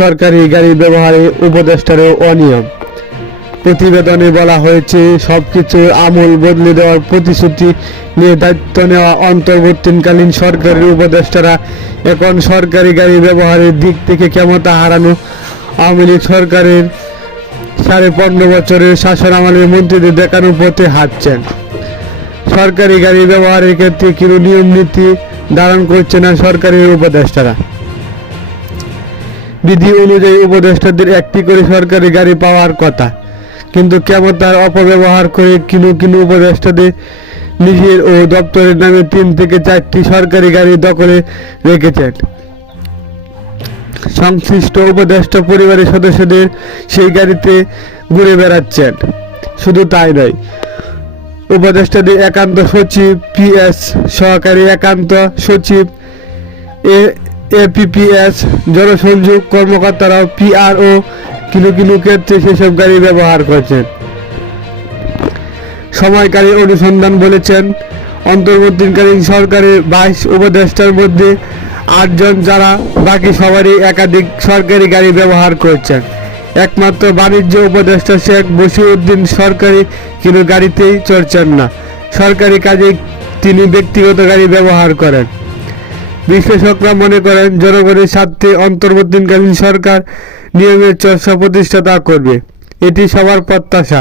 সরকারি গাড়ি ব্যবহারে উপদেষ্টারও অনিয়ম। প্রতিবেদনে বলা হয়েছে, সবকিছুর আমূল বদলে দেওয়ার প্রতিশ্রুতি নিয়ে দায়িত্ব নেওয়া অন্তর্বর্তীকালীন সরকারের উপদেষ্টারা এখন সরকারি গাড়ি ব্যবহারের দিক থেকে ক্ষমতা হারানো আওয়ামী লীগ সরকারের 15.5 বছরের শাসনামলের মন্ত্রীদের দেখানো পথে হাঁটছেন। সরকারি গাড়ি ব্যবহারের ক্ষেত্রে কোনো নিয়ম নীতি ধারণ করছে না সরকারের উপদেষ্টারা। বিধি অনুযায়ী উপদেষ্টাদের একটি করে সরকারি গাড়ি পাওয়ার কথা, কিন্তু ক্ষমতার অপব্যবহার করে কিনু উপদেষ্টাদের নিজের ও দপ্তরের নামে 3 থেকে 4টি সরকারি গাড়ি দখলে রেখেছেন। সংশ্লিষ্ট উপদেষ্টা পরিবারের সদস্যদের সেই গাড়িতে ঘুরে বেড়াচ্ছেন। শুধু তাই নয়, উপদেষ্টাদের একান্ত সচিব, পিএস সহকারী একান্ত সচিব, এপিপিএস জনসংযোগ কর্মকর্তারাও পিআর ও কিলো ক্ষেত্রে সেসব গাড়ি ব্যবহার করছেন। সময়কারী অনুসন্ধান বলেছেন, অন্তর্বর্তীকালীন সরকারের 22 উপদেষ্টার মধ্যে 8 জন যারা বাকি সবারই একাধিক সরকারি গাড়ি ব্যবহার করছেন। একমাত্র বাণিজ্য উপদেষ্টা শেখ বশিরউদ্দিন সরকারি কোনো গাড়িতেই চড়ছেন না। সরকারি কাজে তিনি ব্যক্তিগত গাড়ি ব্যবহার করেন। বিশ্লেষকরা মনে করেন, জনগণের স্বার্থে অন্তর্বর্তীকালীন সরকার নিয়মের চর্চা প্রতিষ্ঠা করবে, এটি সবার প্রত্যাশা।